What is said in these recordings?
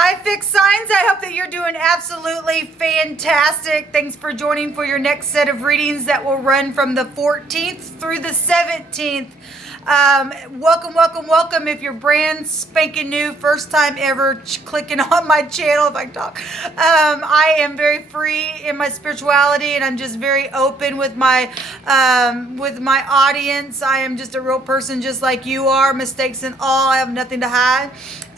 Hi, fixed signs. I hope that you're doing absolutely fantastic. Thanks for joining for your next set of readings that will run from the 14th through the 17th. Welcome. If you're brand spanking new, first time ever clicking on my channel, if I can talk. I am very free in my spirituality, and I'm just very open with my audience. I am just a real person, just like you are. Mistakes and all. I have nothing to hide.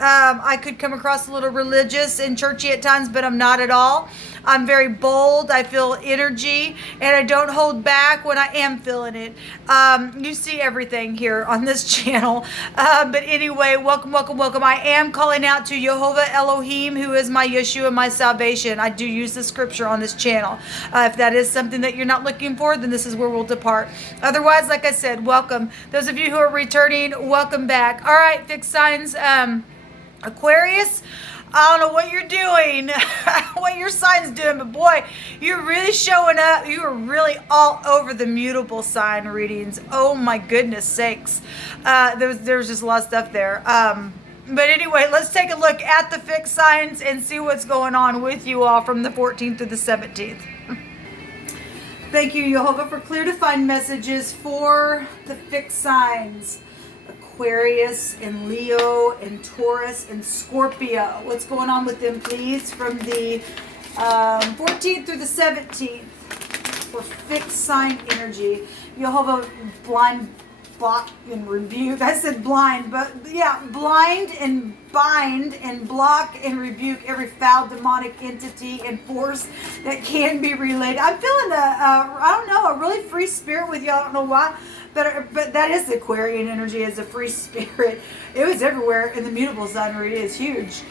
I could come across a little religious and churchy at times, but I'm not at all. I'm very bold. I feel energy, and I don't hold back when I am feeling it. You see everything here on this channel. But anyway, welcome. I am calling out to Jehovah Elohim, who is my Yeshua, my salvation. I do use the scripture on this channel. If that is something that you're not looking for, then this is where we'll depart. Otherwise, like I said, welcome. Those of you who are returning, welcome back. All right, fixed signs. Aquarius, I don't know what you're doing, what your sign's doing, but boy, you're really showing up. You are really all over the mutable sign readings. Oh my goodness sakes. There's just a lot of stuff there. But anyway, let's take a look at the fixed signs and see what's going on with you all from the 14th to the 17th. Thank you, Jehovah, for clear defined messages for the fixed signs. Aquarius and Leo and Taurus and Scorpio. What's going on with them, please, from the 14th through the 17th for fixed sign energy. Jehovah, blind, block, and rebuke. I said blind, but yeah, blind and bind and block and rebuke every foul demonic entity and force that can be related. I'm feeling a really free spirit with you. I don't know why. But that is the Aquarian energy as a free spirit. It was everywhere in the mutable sign where it is huge.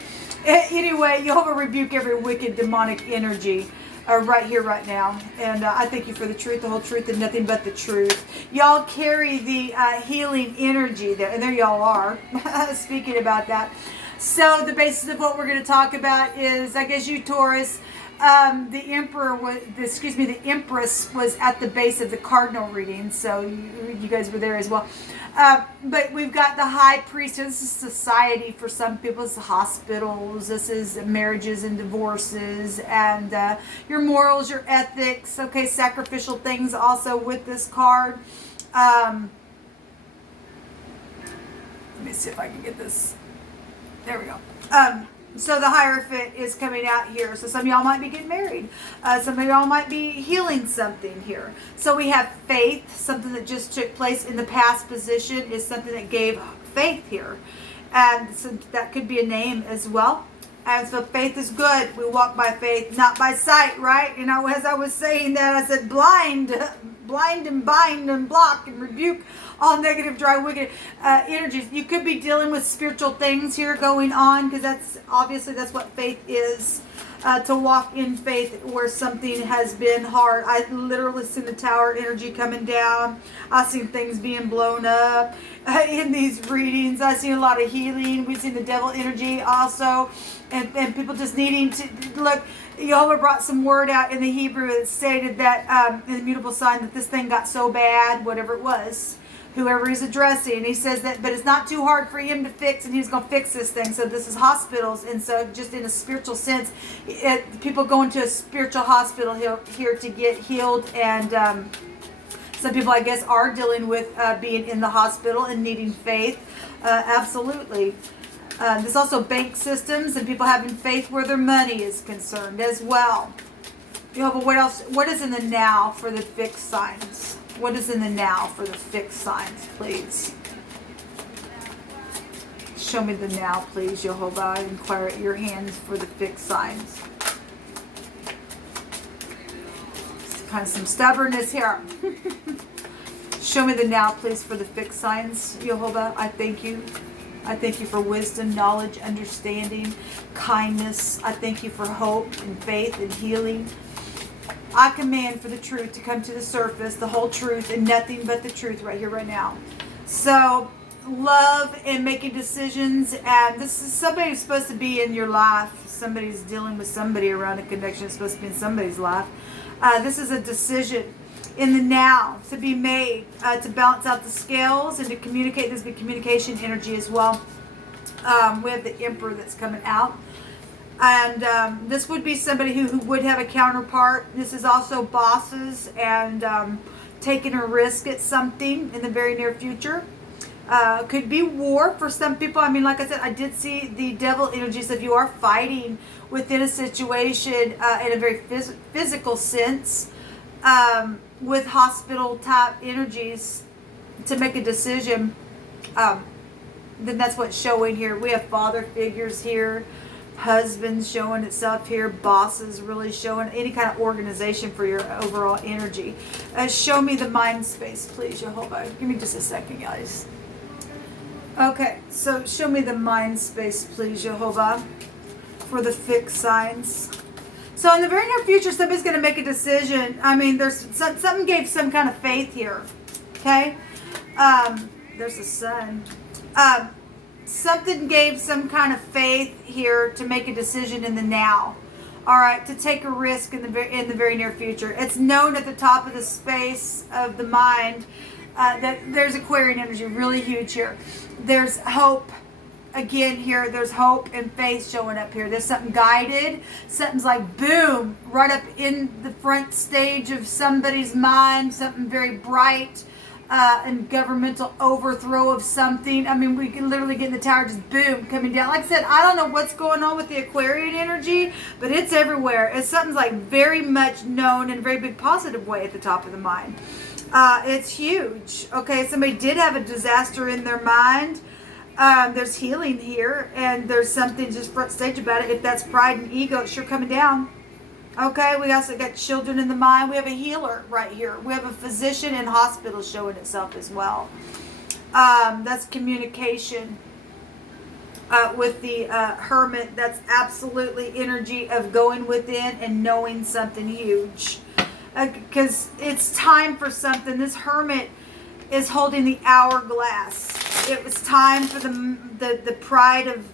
Anyway, Jehovah rebuke every wicked demonic energy right here, right now. And I thank you for the truth, the whole truth, and nothing but the truth. Y'all carry the healing energy there. And there y'all are, speaking about that. So the basis of what we're going to talk about is, I guess you Taurus, the Empress was at the base of the cardinal reading, so you guys were there as well. But we've got the high priest. This is society for some people. This is hospitals. This is marriages and divorces, and your morals, your ethics. Okay, sacrificial things also with this card. Let me see if I can get this. There we go. So the Hierophant is coming out here. So some of y'all might be getting married. Some of y'all might be healing something here. So we have faith. Something that just took place in the past position is something that gave faith here. And so that could be a name as well. And so faith is good. We walk by faith, not by sight, right? You know, as I was saying that, I said blind and bind and block and rebuke all negative, dry, wicked energies. You could be dealing with spiritual things here going on, because that's what faith is. To walk in faith where something has been hard. I literally seen the tower energy coming down. I've seen things being blown up in these readings. I've seen a lot of healing. We've seen the devil energy also. And people just needing to look. Jehovah brought some word out in the Hebrew that stated that in the mutable sign that this thing got so bad, whatever it was, whoever he's addressing, he says that, but it's not too hard for him to fix, and he's going to fix this thing. So this is hospitals, and so just in a spiritual sense, people go into a spiritual hospital here to get healed, and some people, I guess, are dealing with being in the hospital and needing faith. Absolutely. There's also bank systems and people having faith where their money is concerned as well. But what else? What is in the now for the fixed signs? What is in the now for the fixed signs, please? Show me the now, please, Jehovah. I inquire at your hands for the fixed signs. Kind of some stubbornness here. Show me the now, please, for the fixed signs, Jehovah. I thank you. I thank you for wisdom, knowledge, understanding, kindness. I thank you for hope and faith and healing. I command for the truth to come to the surface, the whole truth and nothing but the truth right here, right now. So, love and making decisions, and this is somebody who's supposed to be in your life. Somebody's dealing with somebody around a connection that's supposed to be in somebody's life. This is a decision in the now to be made, to balance out the scales and to communicate. There's be communication energy as well. We have the Emperor that's coming out. And this would be somebody who would have a counterpart. This is also bosses and taking a risk at something in the very near future. Could be war for some people. I mean, like I said, I did see the devil energies. If you are fighting within a situation in a very physical sense, with hospital type energies to make a decision, then that's what's showing here. We have father figures here, husbands showing itself here, bosses really showing, any kind of organization for your overall energy. Show me the mind space, please, Jehovah. Give me just a second, guys. Okay, so show me the mind space, please, Jehovah, for the fixed signs. So in the very near future, somebody's going to make a decision. I mean, there's something gave some kind of faith here. Okay, there's the sun. Something gave some kind of faith here to make a decision in the now. All right, to take a risk in the very near future. It's known at the top of the space of the mind that there's Aquarian energy, really huge here. There's hope. Again here, there's hope and faith showing up here. There's something guided. Something's like boom, right up in the front stage of somebody's mind. Something very bright and governmental overthrow of something. I mean, we can literally get in the tower, just boom, coming down. Like I said, I don't know what's going on with the Aquarian energy, but it's everywhere. It's something's like very much known in a very big positive way at the top of the mind. It's huge. Okay, somebody did have a disaster in their mind. There's healing here, and there's something just front stage about it. If that's pride and ego, it's sure coming down. Okay, we also got children in the mind. We have a healer right here. We have a physician in hospital showing itself as well. That's communication. With the hermit, that's absolutely energy of going within and knowing something huge. Because it's time for something. This hermit is holding the hourglass. It was time for the pride of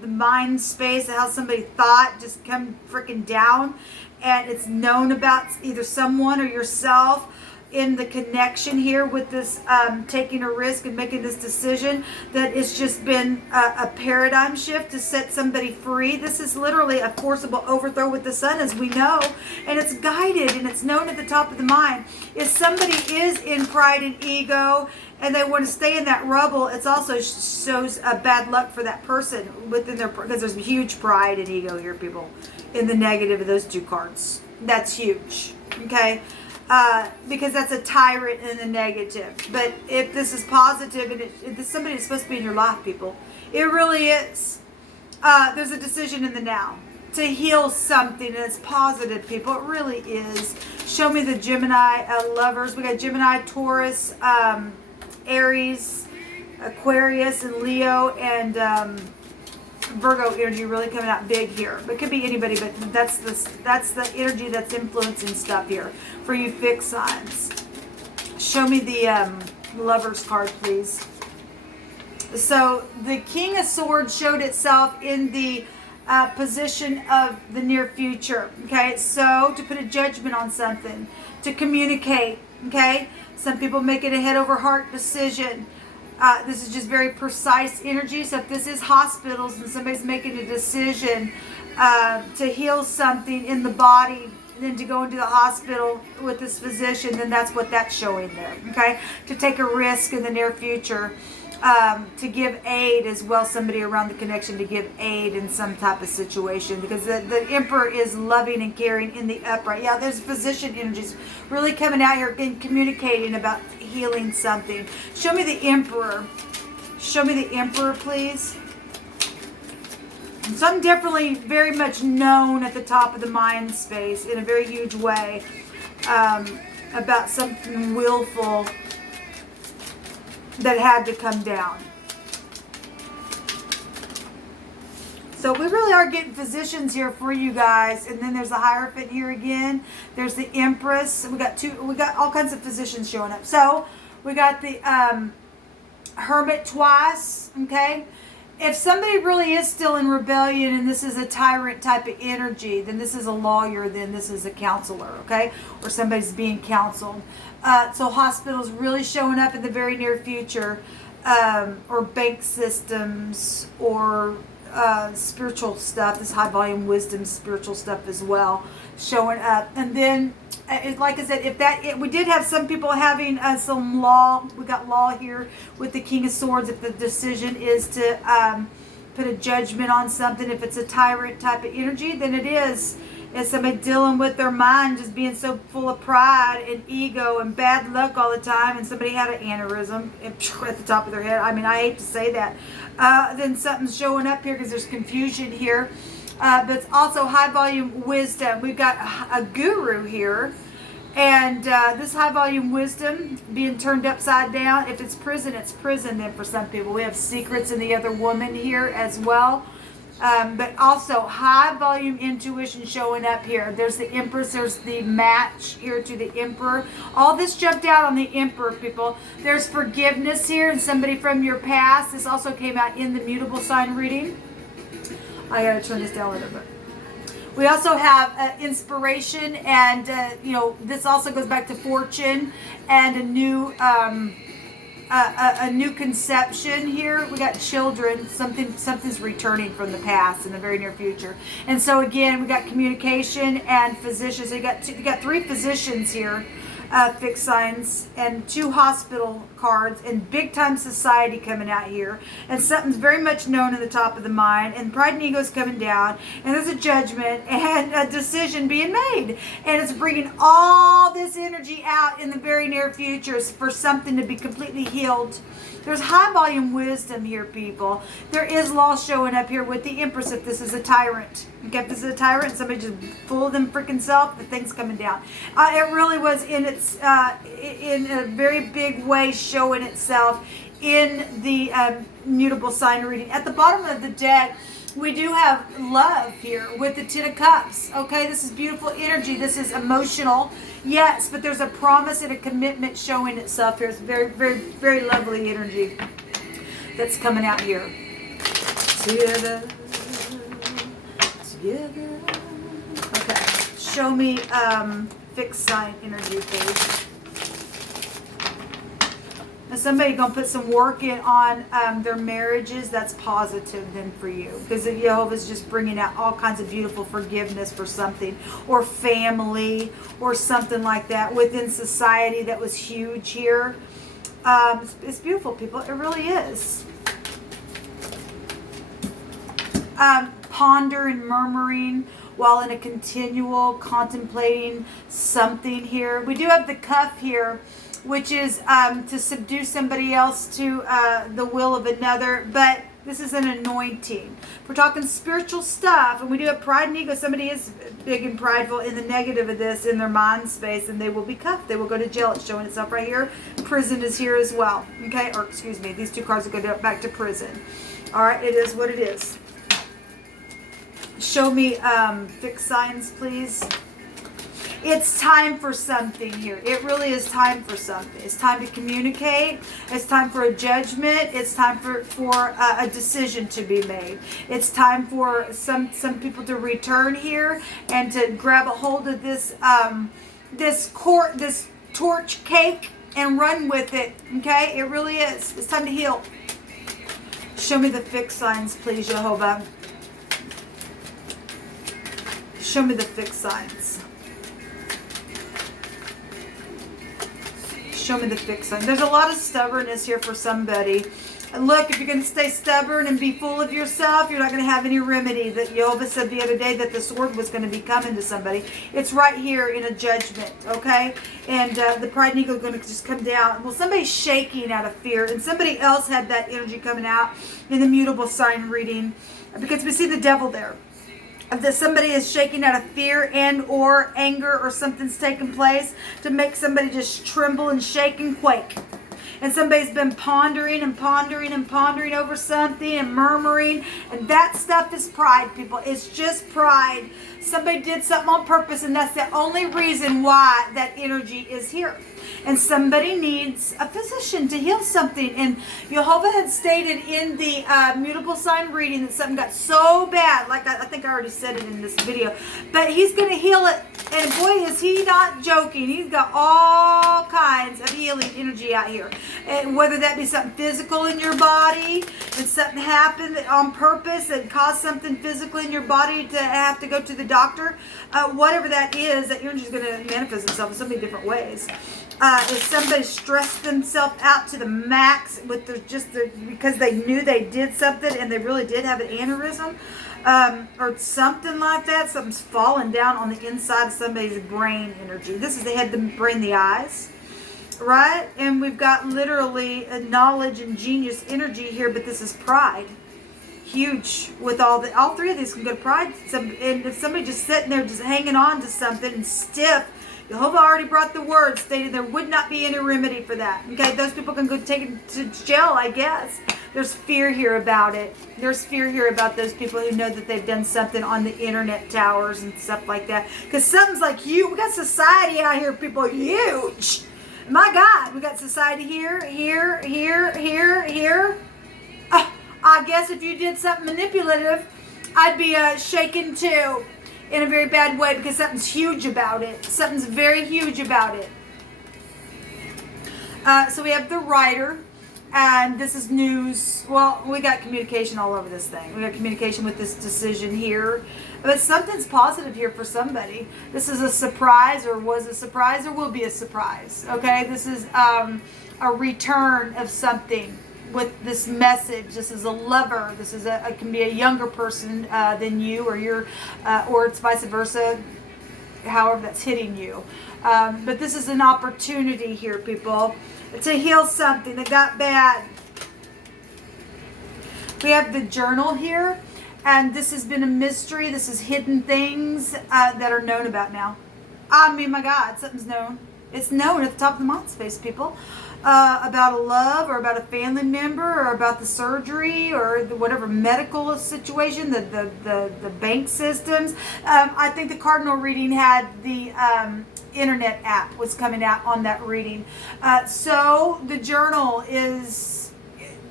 the mind space, how somebody thought just come freaking down, and it's known about either someone or yourself in the connection here with this taking a risk and making this decision, that it's just been a paradigm shift to set somebody free. This is literally a forcible overthrow with the sun, as we know, and it's guided and it's known at the top of the mind. If somebody is in pride and ego and they want to stay in that rubble, it also shows a bad luck for that person within their, because there's huge pride and ego here, people, in the negative of those two cards. That's huge. Okay. Because that's a tyrant in the negative. But if this is positive and if somebody is supposed to be in your life, people, it really is. There's a decision in the now to heal something, and it's positive, people. It really is. Show me the Gemini lovers. We got Gemini, Taurus, Aries, Aquarius, and Leo, and Virgo energy really coming out big here. It could be anybody, but that's the energy that's influencing stuff here for you fixed signs. Show me the Lovers card, please. So the King of Swords showed itself in the position of the near future. Okay, so to put a judgment on something, to communicate. Okay, some people make it a head over heart decision. This is just very precise energy. So if this is hospitals and somebody's making a decision to heal something in the body, then to go into the hospital with this physician, then that's what that's showing there. Okay, to take a risk in the near future, to give aid as well, somebody around the connection to give aid in some type of situation, because the Emperor is loving and caring in the upright. Yeah, there's physician energies really coming out here and communicating about healing something. Show me the Emperor. Show me the Emperor, please. So I'm definitely very much known at the top of the mind space in a very huge way about something willful that had to come down. So we really are getting physicians here for you guys. And then there's the Hierophant here again. There's the Empress. We got all kinds of physicians showing up. So we got the Hermit twice. Okay. If somebody really is still in rebellion and this is a tyrant type of energy, then this is a lawyer, then this is a counselor, okay? Or somebody's being counseled. So hospitals really showing up in the very near future, or bank systems, or spiritual stuff, this high volume wisdom, spiritual stuff as well, showing up. And then, like I said, we did have some people having some law. We got law here with the King of Swords. If the decision is to put a judgment on something, if it's a tyrant type of energy, then it is. It's somebody dealing with their mind just being so full of pride and ego and bad luck all the time, and somebody had an aneurysm at the top of their head. I mean, I hate to say that. Then something's showing up here because there's confusion here. But it's also high volume wisdom. We've got a guru here. And this high volume wisdom being turned upside down. If it's prison then for some people. We have secrets in the other woman here as well. But also high volume intuition showing up here. There's the Empress. There's the match here to the Emperor. All this jumped out on the Emperor, people. There's forgiveness here and somebody from your past. This also came out in the mutable sign reading. I got to turn this down a little bit. We also have inspiration, and this also goes back to fortune and a new conception here. We got children. Something's returning from the past in the very near future. And so again, we got communication and physicians. So you got 3 physicians here. Fixed signs and 2 hospital cards and big time society coming out here, and something's very much known in the top of the mind, and pride and ego is coming down, and there's a judgment and a decision being made, and it's bringing all this energy out in the very near future for something to be completely healed. There's high volume wisdom here, people. There is law showing up here with the Empress if this is a tyrant. Okay, if this is a tyrant, somebody just full of them freaking self, the thing's coming down. It really was in a very big way showing itself in the mutable sign reading. At the bottom of the deck, we do have love here with the 10 of Cups. Okay, this is beautiful energy. This is emotional. Yes, but there's a promise and a commitment showing itself here. It's very, very, very lovely energy that's coming out here. Together. Okay, show me fixed sign energy, please. Now somebody gonna put some work in on their marriages. That's positive then for you, because Jehovah's just bringing out all kinds of beautiful forgiveness for something, or family, or something like that within society that was huge here. It's beautiful, people. It really is. Ponder and murmuring while in a continual contemplating something here. We do have the cuff here, which is to subdue somebody else to the will of another, but this is an anointing. We're talking spiritual stuff, and we do have pride and ego. Somebody is big and prideful in the negative of this in their mind space, and they will be cuffed. They will go to jail. It's showing itself right here. Prison is here as well. Okay, or excuse me, these 2 cards will go back to prison. All right, it is what it is. Show me fixed signs, please. It's time for something here. It really is time for something. It's time to communicate. It's time for a judgment. It's time for a decision to be made. It's time for some people to return here and to grab a hold of this this torch cake and run with it. Okay, it really is. It's time to heal. Show me the fixed signs, please, Jehovah. Show me the fixed signs. Show me the fixed sign. There's a lot of stubbornness here for somebody. And look, if you're going to stay stubborn and be full of yourself, you're not going to have any remedy. That Jehovah said the other day that the sword was going to be coming to somebody. It's right here in a judgment, okay? And the pride and ego are going to just come down. Well, somebody's shaking out of fear, and somebody else had that energy coming out in the mutable sign reading, because we see the devil there. That somebody is shaking out of fear and or anger, or something's taking place to make somebody just tremble and shake and quake. And somebody's been pondering and pondering and pondering over something and murmuring, and that stuff is pride, people. It's just pride. Somebody did something on purpose, and that's the only reason why that energy is here. And somebody needs a physician to heal something. And Jehovah had stated in the mutable sign reading that something got so bad, like I think I already said it in this video, but he's going to heal it And boy, is he not joking. He's got all kinds of healing energy out here. And whether that be something physical in your body, and something happened on purpose and caused something physically in your body to have to go to the doctor, whatever that is, that energy is going to manifest itself in so many different ways. If somebody stressed themselves out to the max with because they knew they did something and they really did have an aneurysm, or something like that, something's falling down on the inside of somebody's brain energy. This is the head, the brain, the eyes, right? And we've got literally a knowledge and genius energy here, but this is pride. Huge with all three of these can go to pride. And if somebody just sitting there just hanging on to something and stiff, Jehovah already brought the word stating there would not be any remedy for that. Okay, those people can go take it to jail, I guess. There's fear here about it. There's fear here about those people who know that they've done something on the internet towers and stuff like that. Because something's like we got society out here, people, huge. My God, we got society here. I guess if you did something manipulative, I'd be shaken too. In a very bad way, because something's huge about it. Something's very huge about it. So we have the writer, and this is news. Well, we got communication all over this thing. We got communication with this decision here. But something's positive here for somebody. This is a surprise, or was a surprise, or will be a surprise. Okay, this is a return of something. With this message, this is a lover. This is it can be a younger person than you, or it's vice versa. However, that's hitting you. But this is an opportunity here, people, to heal something that got bad. We have the journal here, and this has been a mystery. This is hidden things that are known about now. I mean, my God, something's known. It's known at the top of the mountain space, people. About a love, or about a family member, or about the surgery, or whatever medical situation, the bank systems. I think the cardinal reading had the internet app was coming out on that reading. So the journal is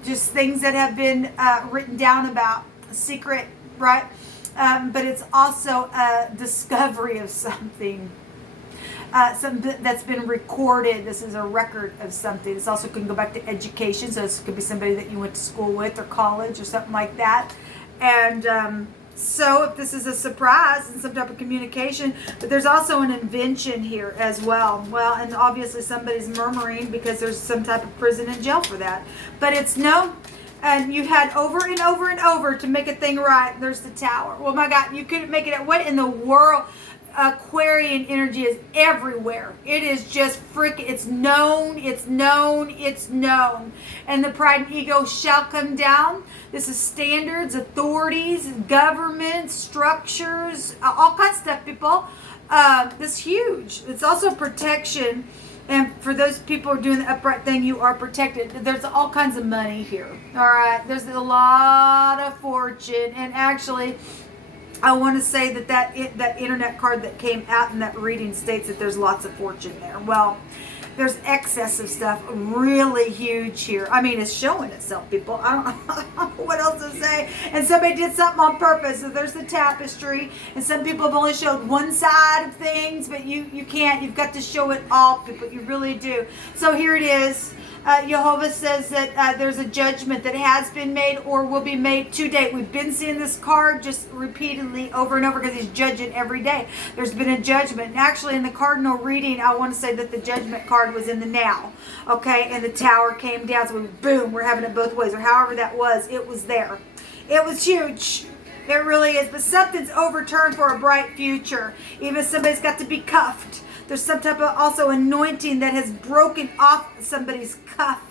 just things that have been written down about, a secret, right? But it's also a discovery of something. Something that's been recorded. This is a record of something. This also can go back to education. So this could be somebody that you went to school with, or college, or something like that. And so if this is a surprise and some type of communication, but there's also an invention here as well. Well, and obviously somebody's murmuring because there's some type of prison and jail for that. But it's no. And you had over and over and over to make a thing right. There's the tower. Well, my God, you couldn't make it. What in the world? Aquarian energy is everywhere. It is just freaking, it's known. And the pride and ego shall come down. This is standards, authorities, government, structures, all kinds of stuff, people. This is huge. It's also protection. And for those people who are doing the upright thing, you are protected. There's all kinds of money here. All right. There's a lot of fortune. And actually, I want to say that internet card that came out in that reading states that there's lots of fortune there. Well, there's excess of stuff really huge here. I mean, it's showing itself, people. I don't know what else to say. And somebody did something on purpose. So there's the tapestry. And some people have only showed one side of things, but you can't. You've got to show it all, people. You really do. So here it is. Jehovah says that there's a judgment that has been made or will be made to date. We've been seeing this card just repeatedly over and over because he's judging every day. There's been a judgment. And actually, in the cardinal reading, I want to say that the judgment card was in the now. Okay, and the tower came down. So boom, we're having it both ways, or however that was. It was there. It was huge. It really is. But something's overturned for a bright future. Even if somebody's got to be cuffed. There's some type of also anointing that has broken off somebody's cuff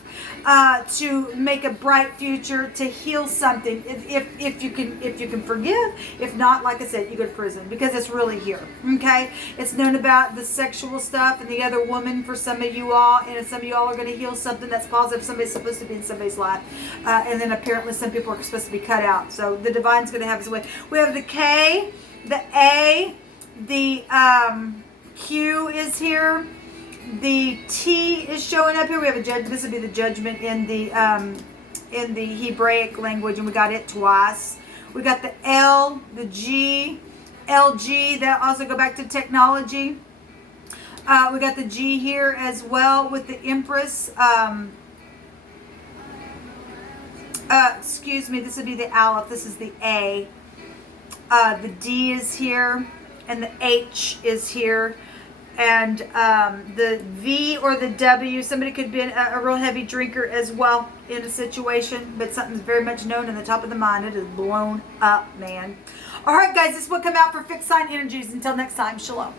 to make a bright future, to heal something. If you can forgive. If not, like I said, you go to prison because it's really here. Okay, it's known about the sexual stuff and the other woman for some of you all, and some of you all are going to heal something that's positive. Somebody's supposed to be in somebody's life, and then apparently some people are supposed to be cut out. So the divine's going to have his way. We have the K, the A, the Q is here. The T is showing up here. We have a judge. This would be the judgment in the Hebraic language, and we got it twice. We got the L, the G, LG, that also go back to technology. We got the G here as well with the Empress. Excuse me, this would be the Aleph. This is the A. The D is here, and the H is here. And the V or the W, somebody could be a real heavy drinker as well in a situation, but something's very much known in the top of the mind. It is blown up, man. All right, guys, this is what come out for fixed sign energies. Until next time, shalom.